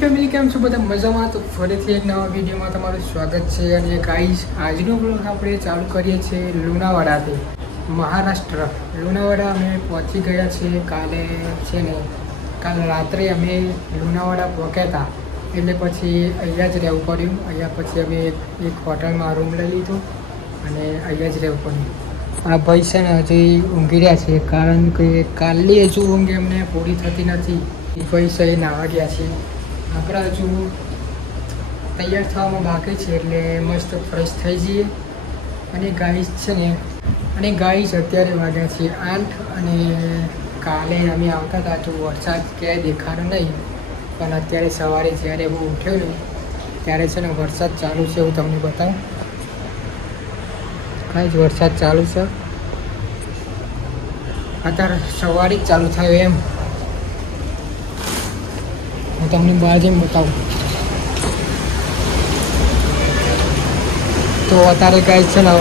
Family કેમ છો બધા મજામાં? તો ફરીથી એક નવા વિડીયોમાં તમારું સ્વાગત છે. અને ગાઈસ આજનો બ્લોગ આપણે ચાલુ કરીએ છીએ લુણાવાડાથી, મહારાષ્ટ્ર. લુણાવાડા અમે પહોંચી ગયા છીએ કાલે છે ને. કાલ રાત્રે અમે લુણાવાડા પહોંચ્યા હતા, એટલે પછી અહીંયા જ રહેવું પડ્યું. અહીંયા પછી અમે એક હોટલમાં રૂમ લઈ લીધો અને અહીંયા જ રહેવું પડ્યું. આ ભાઈ છે ને હજી ઊંઘી રહ્યા છે, કારણ કે કાલની હજુ ઊંઘ એમને પૂરી થતી નથી. એ ભાઈ સહી નાવા ગયા છે. આપણે હજુ તૈયાર થવામાં બાકી છે, એટલે મસ્ત ફ્રેશ થઈ જઈએ. અને ગાઈસ છે ને, અને ગાઈસ અત્યારે વાગ્યા છે 8. અને કાલે અમે આવતા હતા તો વરસાદ ક્યાંય દેખાડો નહીં, પણ અત્યારે સવારે જ્યારે હું ઉઠ્યો ને ત્યારે છે ને વરસાદ ચાલુ છે. હું તમને બતાવું, કાંઈ જ વરસાદ ચાલુ છે. અત્યારે સવારે જ ચાલુ થયો એમ. હું તમને બહાર જઈને બતાવું. તો અત્યારે ગાય છે ને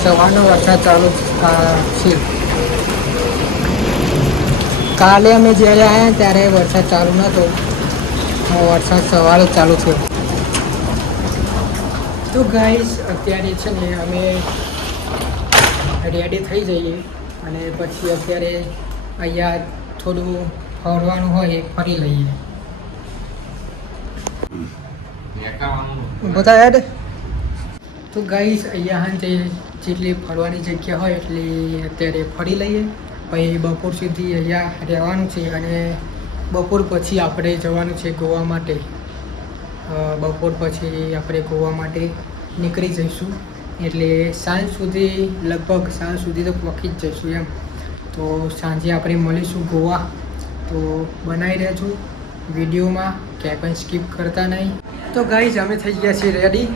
સવારનો વરસાદ ચાલુ છે. કાલે અમે જ્યારે આવ્યા ત્યારે વરસાદ ચાલુ નહોતો, વરસાદ સવારે ચાલુ થયો. તો ગાઈસ અત્યારે છે ને અમે રેડી થઈ જઈએ, અને પછી અત્યારે અહીંયા થોડું ફરવાનું હોય ફરી લઈએ. બધા યાદ. તો ગાઈસ અહીંયા જેટલી ફરવાની જગ્યા હોય એટલી અત્યારે ફરી લઈએ. પછી બપોર સુધી અહીંયા રહેવાનું છે, અને બપોર પછી આપણે જવાનું છે ગોવા માટે. બપોર પછી આપણે ગોવા માટે નીકળી જઈશું, એટલે સાંજ સુધી, લગભગ સાંજ સુધી તો પહોંચી જ જઈશું એમ. તો સાંજે આપણે મળીશું ગોવા. તો બનાવી રહેજો વિડીયોમાં, ક્યાંય પણ સ્કીપ કરતા નહીં. તો ગાઈઝ અમે થઈ ગયા છીએ રેડી,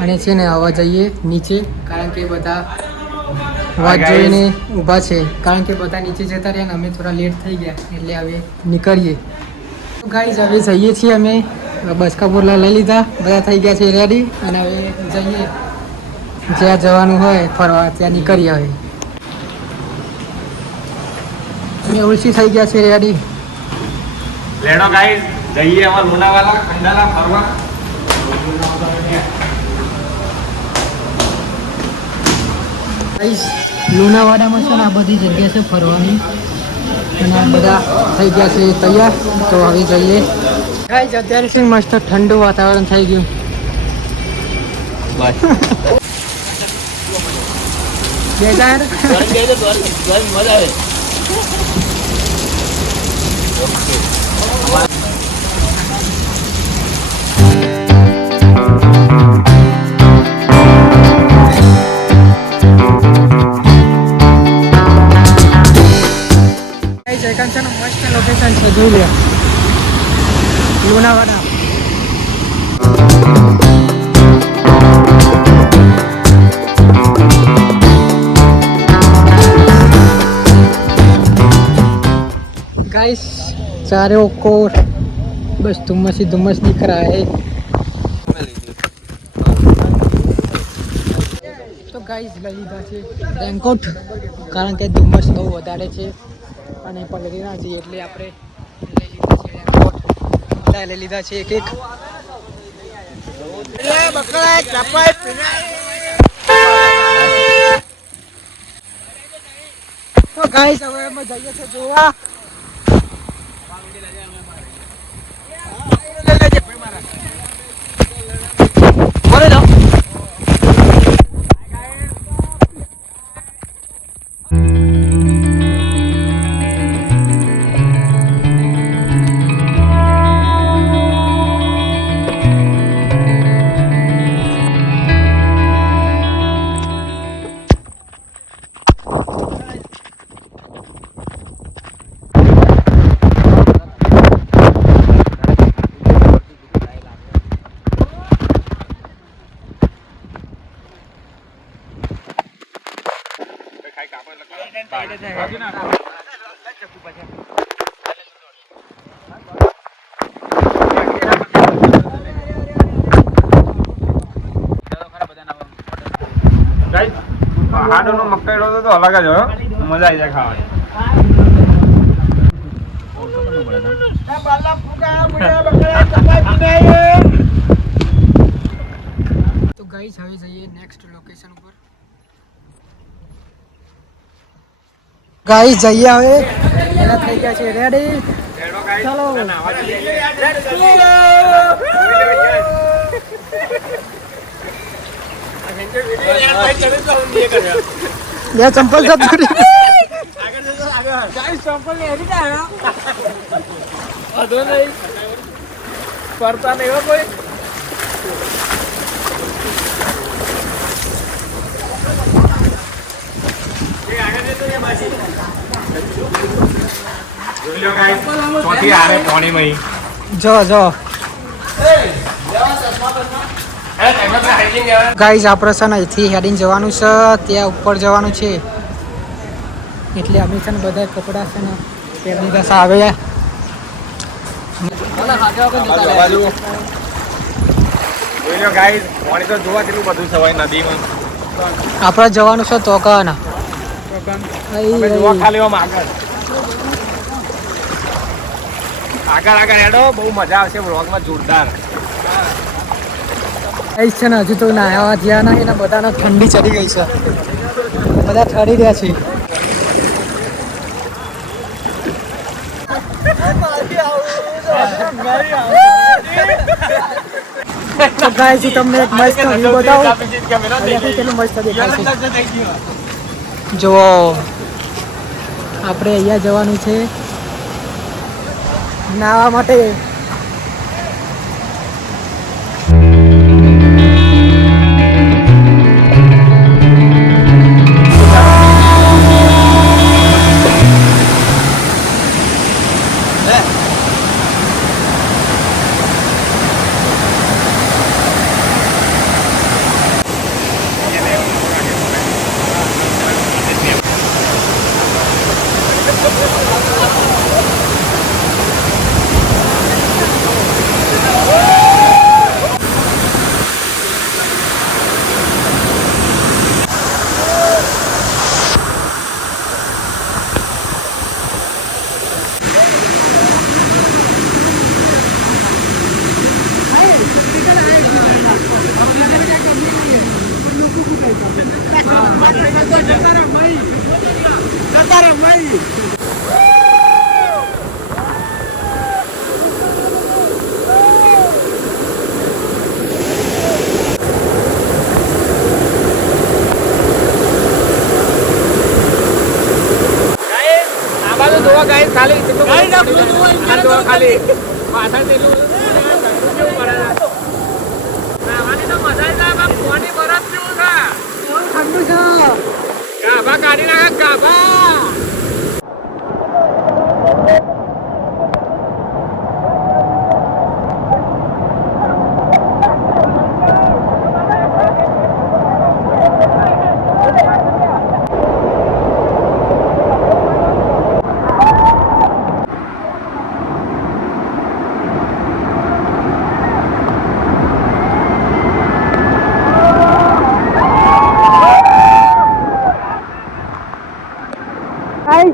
અને છે ને આવવા જઈએ નીચે, કારણ કે બધા વાત જોઈને ઊભા છે. કારણ કે બધા નીચે જતા રહ્યા ને અમે થોડા લેટ થઈ ગયા, એટલે હવે નીકળીએ. તો ગાઈઝ હવે જઈએ છીએ અમે. બસકા બોરલા લઈ લીધા, બધા થઈ ગયા છે રેડી, અને હવે જઈએ જ્યાં જવાનું હોય ફરવા ત્યાં નીકળીએ. હવે અમે ઓળસી થઈ ગયા છે રેડી. લેડો ગાઈસ, જઈએ અમાર લુણાવાડા ખંડાલા ફરવા. ગાઈસ લુણાવાડામાં છે ને આ બધી જગ્યા છે ફરવાની, અને આ બધા થઈ ગયા છે તૈયાર. તો હવે જઈએ. ગાઈસ અત્યારે છે મસ્ત ઠંડુ વાતાવરણ થઈ ગયું. મજા આવે. મસ્ત લોકેશન છે, જોઈ લે લુણાવાડા. गाइस चारों ओर बस धुम्मस ही धुम्मस दिख रहा है. તો ગાઈસ લઈ લીધા છે રેનકોટ, કારણ કે ધુમ્મસ બહુ વધારે છે અને પલળી ના જઈએ, એટલે આપણે લઈ લીધા છે રેનકોટ. બધા લઈ લીધા છે એક એક. તો ગાઈસ હવે અમે જઈએ છીએ જોવા. પહાડોનો મકાઈડો તો અલગ જ હોય, મજા આવી જાય ખાવાની. તો ગાઈસ હવે જઈએ નેક્સ્ટ લોકેશન ઉપર. ગાઈસ જઈએ હવે, એના થઈ ગયા છે રેડી. ચાલો બે ચંપલ પડતા નહીં કોઈ. જો ગાઈઝ આપણે છે ને અહીંથી હેડીને જવાનું છે, ત્યાં ઉપર જવાનું છે, એટલે અમે છે ને બધા કપડાં છે ને પહેરી દશા આવે. આપણે જવાનું છે તોકન. આગળ હેડો, બહુ મજા આવશે વ્લોગમાં જોરદાર. અહીં છે ને હજુ તો નાહવા થયા નહીં ને બધાને ઠંડી ચડી ગઈ છે, બધા ઠરી રહ્યા છે. તો ગાઈસ તમને એક મસ્ત વ્યૂ બતાવું, અહીંયાથી કેટલું મસ્ત દેખાય છે. જુઓ આપણે અહીંયા જવાનું છે નાહવા માટે.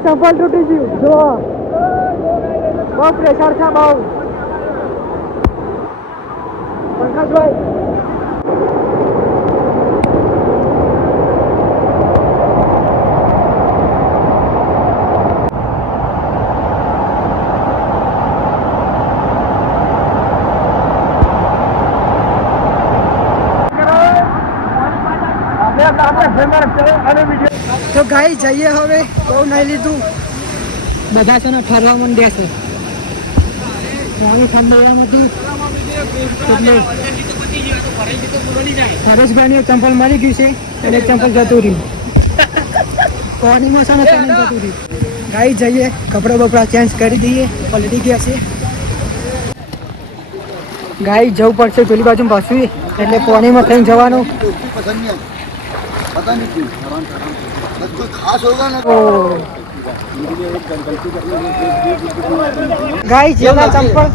ચંપલ તૂટી ગયું, જો બહુ પ્રેશર છે બહુ. પંકજભાઈ તો ગાઈ જઈએ હવે. બહુ નહીં લીધું, બધા છે ને ઠરવા માંડ્યા છે. ઠંડી એટલે હરેશભાઈ ચંપલ મળી ગયું છે એટલે ચંપલ જતું રહ્યું. કોણીમાં છે ને જતું રહ્યું. ગાઈ જઈએ, કપડા બપડા ચેન્જ કરી દઈએ, પલટી ગયા છે. ગાઈ જવું પડશે પેલી બાજુ પાછું, એટલે કોણીમાં થઈને જવાનું. पता नहीं क्यों आराम से बस कोई खास होगा ना ગાઈસ જેના ચંપલ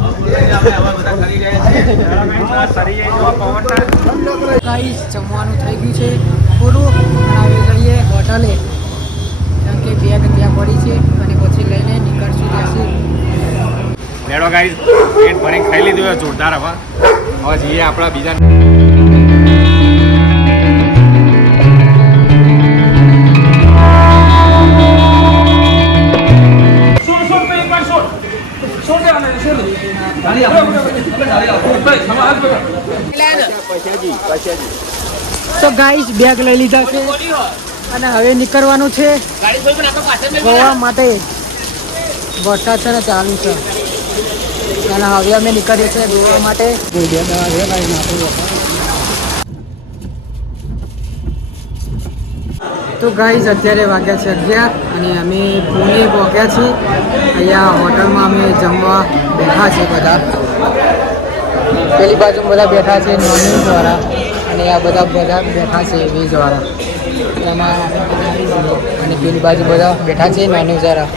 ગાઈસ જમવાનું થઈ ગયું છે પૂરું અને હવે જઈએ હોટલે કેમ કે બેગ ત્યાં પડી છે અને પછી લઈને નીકળશું ત્યાંથી લેડો ગાઈસ પેટ ભરીને ખાઈ લીધું છે જોરદાર. હવે જઈએ આપણા બીજા તો ગાઈસ બેગ લઈ લીધા છે અને હવે નીકળવાનું છે ગોવા માટે. વરસાદ છે ને ચાલુ છે અને હવે અમે નીકળીએ છીએ ગોવા માટે. તો ગાઈસ અત્યારે વાગ્યા છે 11 અને અમે પુણે પહોંચ્યા છીએ. અહીંયા હોટલમાં અમે જમવા બેઠા છીએ બધા. પેલી બાજુ બધા બેઠા છે નોનવેજવાળા અને આ બધા બેઠા છે વેજવાળા. એમાં અને પેલી બાજુ બધા બેઠા છે નોનવેજવાળા.